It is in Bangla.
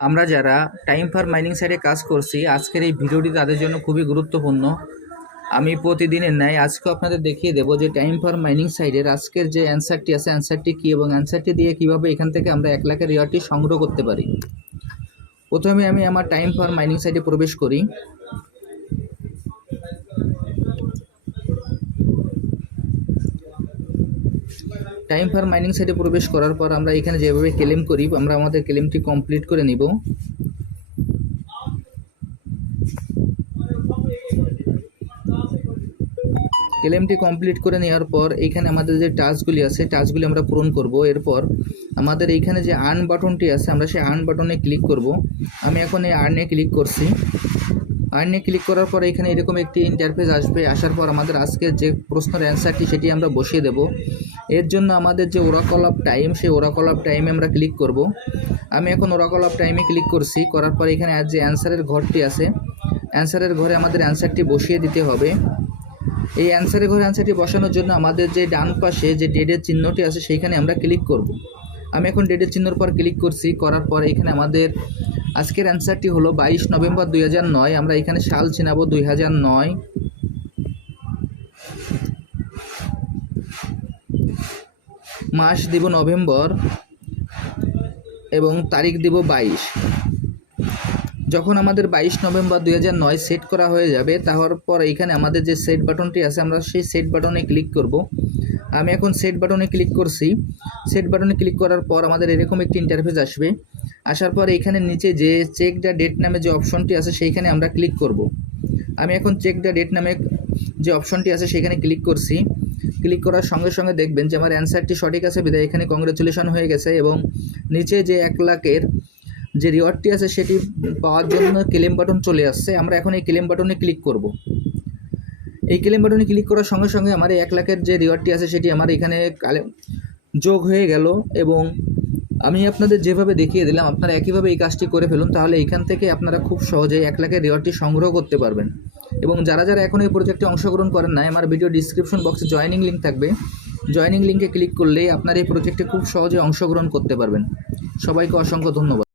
আমরা যারা টাইম ফর মাইনিং সাইটে কাজ করছি, আজকের এই ভিডিওটি তাদের জন্য খুবই গুরুত্বপূর্ণ। আমি প্রতিদিনের ন্যায় আজকে আপনাদের দেখিয়ে দেবো যে টাইম ফর মাইনিং সাইডের আজকের যে অ্যান্সারটি আছে অ্যান্সারটি কী এবং অ্যান্সারটি দিয়ে কীভাবে এখান থেকে আমরা এক লাখের রিওয়ার্ডটি সংগ্রহ করতে পারি। প্রথমে আমি আমার টাইম ফর মাইনিং সাইটে প্রবেশ করি। টাইম ফার মাইনিং সাইটে প্রবেশ করার পর আমরা এখানে যেভাবে ক্লেম করি, আমরা আমাদের ক্লেমটি কমপ্লিট করে নিব। ক্লেমটি কমপ্লিট করে নেওয়ার পর এখানে আমাদের যে টাস্কগুলি আছে টাস্কগুলি আমরা পূরণ করব। এরপর আমাদের এইখানে যে আর্ন বাটনটি আছে, আমরা সেই আর্ন বাটনে ক্লিক করব। আমি এখন এই আর্নে ক্লিক করছি। আর্নে ক্লিক করার পর এখানে এরকম একটি ইন্টারফেস আসবে। আসার পর আমাদের আজকের যে প্রশ্নের অ্যান্সারটি সেটি আমরা বসিয়ে দেব। এর জন্য আমাদের যে ওরাকল অফ টাইম সেই ওরাকল অফ টাইমে আমরা ক্লিক করব। আমি এখন ওরাকল অফ টাইমে ক্লিক করছি। করার পর এখানে আর যে অ্যান্সারের ঘরটি আছে অ্যান্সারের ঘরে আমাদের অ্যান্সারটি বসিয়ে দিতে হবে। এই অ্যান্সারের ঘরে অ্যান্সারটি বসানোর জন্য আমাদের যে ডান পাশে যে ডেডের চিহ্নটি আছে, সেইখানে আমরা ক্লিক করব। আমি এখন ডেটের চিহ্নর পর ক্লিক করছি, করার পর এখানে আমাদের আজকের অ্যান্সারটি হলো বাইশ নভেম্বর দুই নয়। আমরা এখানে সাল চিনাবো দুই নয়। মাস দিব নভেম্বর এবং তারিখ দিব বাইশ। যখন আমাদের বাইশ নভেম্বর দুই হাজার নয় সেট করা হয়ে যাবে তাহলে পর এখানে আমাদের যে সেট বাটনটি আছে, আমরা সেই সেট বাটনে ক্লিক করব। আমি এখন সেট বাটনে ক্লিক করছি। সেট বাটনে ক্লিক করার পর আমাদের এরকম একটি ইন্টারফেস আসবে। আসার পর এখানে নিচে যে চেক দ্য ডেট নামে যে অপশনটি আছে সেইখানে আমরা ক্লিক করব। আমি এখন চেক দ্য ডেট নামে যে অপশনটি আছে সেখানে ক্লিক করছি। ক্লিক করার সঙ্গে সঙ্গে দেখবেন যে আমার অ্যান্সারটি সঠিক আছে, বিদায়। এখানে কংগ্রেচুলেশন হয়ে গেছে এবং নিচে যে এক লাখের যে রিওয়ার্ডটি আছে সেটি পাওয়ার জন্য ক্লেম বাটন চলে আসছে। আমরা এখন এই ক্লেম বাটনে ক্লিক করব। এই ক্লেম বাটনে ক্লিক করার সঙ্গে সঙ্গে আমার এক লাখের যে রিওয়ার্ডটি আছে সেটি আমার এখানে যোগ হয়ে গেল এবং আমি আপনাদের যেভাবে দেখিয়ে দিলাম, আপনারা একইভাবে এই কাজটি করে ফেলুন, তাহলে এখান থেকে আপনারা খুব সহজেই এক লাখের রিওয়ার্ডটি সংগ্রহ করতে পারবেন। এবং যারা যারা এখন এই প্রজেক্টে অংশগ্রহণ করেন না আমার ভিডিও ডিসক্রিপশন বক্সে জয়েনিং লিঙ্ক থাকবে। জয়েনিং লিঙ্কে ক্লিক করলেই আপনার এই প্রজেক্টে খুব সহজে অংশগ্রহণ করতে পারবেন। সবাইকে অসংখ্য ধন্যবাদ।